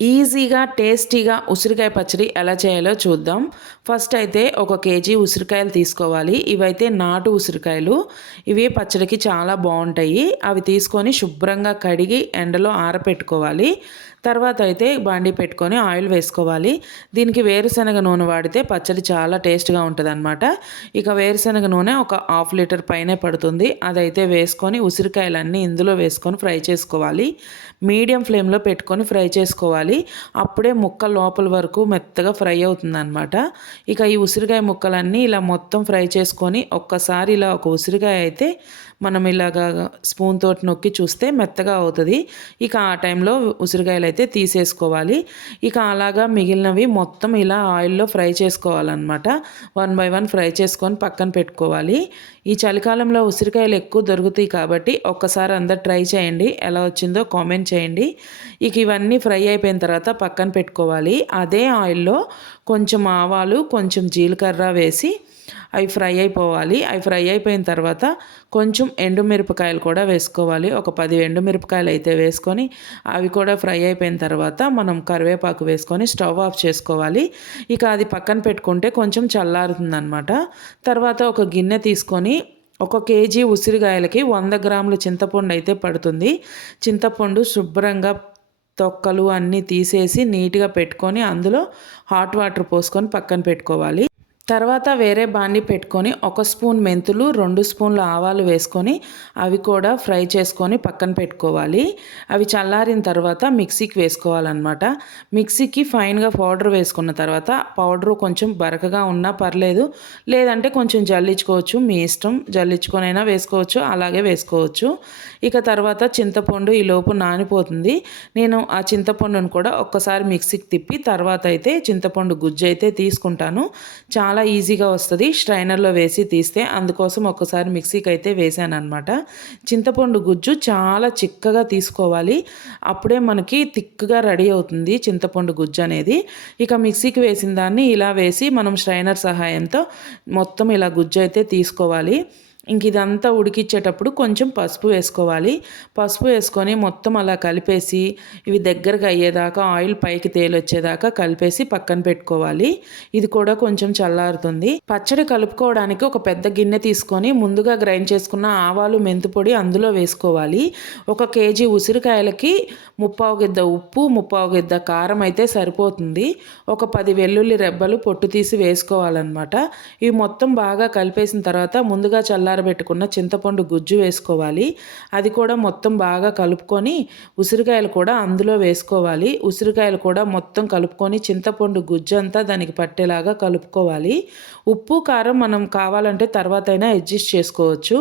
ఈజీగా టేస్టీగా ఉసిరికాయ పచ్చడి ఎలా చేయాలో చూద్దాం. ఫస్ట్ అయితే ఒక కేజీ ఉసిరికాయలు తీసుకోవాలి. ఇవైతే నాటు ఉసిరికాయలు. ఇవి పచ్చడికి చాలా బాగుంటాయి. అవి తీసుకొని శుభ్రంగా కడిగి ఎండలో ఆరపెట్టుకోవాలి. తర్వాత అయితే బాండి పెట్టుకొని ఆయిల్ వేసుకోవాలి. దీనికి వేరుశనగ నూనె వాడితే పచ్చడి చాలా టేస్ట్గా ఉంటుంది అనమాట ఇక వేరుశనగ నూనె ఒక హాఫ్ లీటర్ పైనే పడుతుంది. అదైతే వేసుకొని ఉసిరికాయలన్నీ ఇందులో వేసుకొని ఫ్రై చేసుకోవాలి. మీడియం ఫ్లేమ్లో పెట్టుకొని ఫ్రై చేసుకోవాలి. అప్పుడే ముక్క లోపల వరకు మెత్తగా ఫ్రై అవుతుంది అనమాట ఇక ఈ ఉసిరికాయ ముక్కలన్నీ ఇలా మొత్తం ఫ్రై చేసుకొని ఒక్కసారి ఇలా ఒక ఉసిరికాయ అయితే మనం ఇలాగా స్పూన్ తోటి నొక్కి చూస్తే మెత్తగా అవుతుంది. ఇక ఆ టైంలో ఉసిరికాయలు అయితే తీసేసుకోవాలి. ఇక అలాగా మిగిలినవి మొత్తం ఇలా ఆయిల్లో ఫ్రై చేసుకోవాలన్నమాట. వన్ బై వన్ ఫ్రై చేసుకొని పక్కన పెట్టుకోవాలి. ఈ చలికాలంలో ఉసిరికాయలు ఎక్కువ దొరుకుతాయి కాబట్టి ఒక్కసారి అందరు ట్రై చేయండి. ఎలా వచ్చిందో కామెంట్ చేయండి. ఇక ఇవన్నీ ఫ్రై అయిపోయిన తర్వాత పక్కన పెట్టుకోవాలి. అదే ఆయిల్లో కొంచెం ఆవాలు కొంచెం జీలకర్ర వేసి అవి ఫ్రై అయిపోవాలి. అవి ఫ్రై అయిపోయిన తర్వాత కొంచెం ఎండుమిరపకాయలు కూడా వేసుకోవాలి. ఒక పది ఎండుమిరపకాయలు అయితే వేసుకొని అవి కూడా ఫ్రై అయిపోయిన తర్వాత మనం కరివేపాకు వేసుకొని స్టవ్ ఆఫ్ చేసుకోవాలి. ఇక అది పక్కన పెట్టుకుంటే కొంచెం చల్లారుతుందనమాట తర్వాత ఒక గిన్నె తీసుకొని ఒక కేజీ ఉసిరికాయలకి వంద గ్రాముల చింతపండు అయితే పడుతుంది. చింతపండు శుభ్రంగా తొక్కలు అన్నీ తీసేసి నీట్గా పెట్టుకొని అందులో హాట్ వాటర్ పోసుకొని పక్కన పెట్టుకోవాలి. తర్వాత వేరే బాండి పెట్టుకొని ఒక స్పూన్ మెంతులు రెండు స్పూన్లు ఆవాలు వేసుకొని అవి కూడా ఫ్రై చేసుకొని పక్కన పెట్టుకోవాలి. అవి చల్లారిన తర్వాత మిక్సీకి వేసుకోవాలన్నమాట. మిక్సీకి ఫైన్గా పౌడర్ వేసుకున్న తర్వాత పౌడర్ కొంచెం బరకగా ఉన్నా పర్లేదు లేదంటే కొంచెం జల్లించుకోవచ్చు. మీ ఇష్టం జల్లించుకొనైనా వేసుకోవచ్చు అలాగే వేసుకోవచ్చు. ఇక తర్వాత చింతపండు ఈ లోపు నానిపోతుంది. నేను ఆ చింతపండును కూడా ఒక్కసారి మిక్సీకి తిప్పి తర్వాత అయితే చింతపండు గుజ్జు అయితే తీసుకుంటాను. చాలా చాలా ఈజీగా వస్తుంది. స్ట్రైనర్లో వేసి తీస్తే అందుకోసం ఒక్కసారి మిక్సీకి అయితే వేసాను అనమాట చింతపండు గుజ్జు చాలా చిక్కగా తీసుకోవాలి. అప్పుడే మనకి థిక్గా రెడీ అవుతుంది చింతపండు గుజ్జు అనేది. ఇక మిక్సీకి వేసిన దాన్ని ఇలా వేసి మనం స్ట్రైనర్ సహాయంతో మొత్తం ఇలా గుజ్జు అయితే తీసుకోవాలి. ఇంక ఇదంతా ఉడికిచ్చేటప్పుడు కొంచెం పసుపు వేసుకోవాలి. పసుపు వేసుకొని మొత్తం అలా కలిపేసి ఇవి దగ్గరకు అయ్యేదాకా ఆయిల్ పైకి తేలొచ్చేదాకా కలిపేసి పక్కన పెట్టుకోవాలి. ఇది కూడా కొంచెం చల్లారుతుంది. పచ్చడి కలుపుకోవడానికి ఒక పెద్ద గిన్నె తీసుకొని ముందుగా గ్రైండ్ చేసుకున్న ఆవాలు మెంతుపొడి అందులో వేసుకోవాలి. ఒక కేజీ ఉసిరికాయలకి ముప్పావు గిద్ద ఉప్పు ముప్పావు గిద్ద కారం అయితే సరిపోతుంది. ఒక పది వెల్లుల్లి రెబ్బలు పొట్టు తీసి వేసుకోవాలన్నమాట. ఇవి మొత్తం బాగా కలిపేసిన తర్వాత ముందుగా చల్లారి చల్లారబెట్టుకున్న చింతపండు గుజ్జు వేసుకోవాలి. అది కూడా మొత్తం బాగా కలుపుకొని ఉసిరికాయలు కూడా అందులో వేసుకోవాలి. ఉసిరికాయలు కూడా మొత్తం కలుపుకొని చింతపండు గుజ్జు అంతా దానికి పట్టేలాగా కలుపుకోవాలి. ఉప్పు కారం మనం కావాలంటే తర్వాత అయినా అడ్జస్ట్ చేసుకోవచ్చు.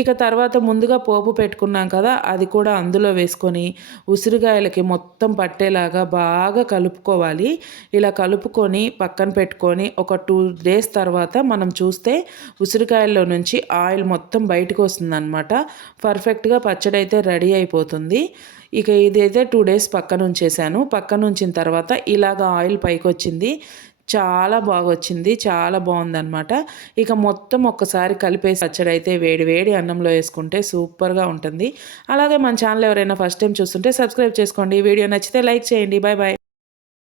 ఇక తర్వాత ముందుగా పోపు పెట్టుకున్నాం కదా అది కూడా అందులో వేసుకొని ఉసిరికాయలకి మొత్తం పట్టేలాగా బాగా కలుపుకోవాలి. ఇలా కలుపుకొని పక్కన పెట్టుకొని ఒక టూ డేస్ తర్వాత మనం చూస్తే ఉసిరికాయల్లో నుంచి ఆయిల్ ఆయిల్ మొత్తం బయటకు వస్తుంది అనమాట పర్ఫెక్ట్గా పచ్చడి అయితే రెడీ అయిపోతుంది. ఇక ఇదైతే టూ డేస్ పక్కన ఉంచేసాను పక్కన ఉంచిన తర్వాత ఇలాగ ఆయిల్ పైకి వచ్చింది చాలా బాగా వచ్చింది చాలా బాగుందనమాట ఇక మొత్తం ఒక్కసారి కలిపేసి పచ్చడి అయితే వేడి వేడి అన్నంలో వేసుకుంటే సూపర్గా ఉంటుంది. అలాగే మన ఛానల్ ఎవరైనా ఫస్ట్ టైం చూస్తుంటే సబ్స్క్రైబ్ చేసుకోండి. వీడియో నచ్చితే లైక్ చేయండి. Bye bye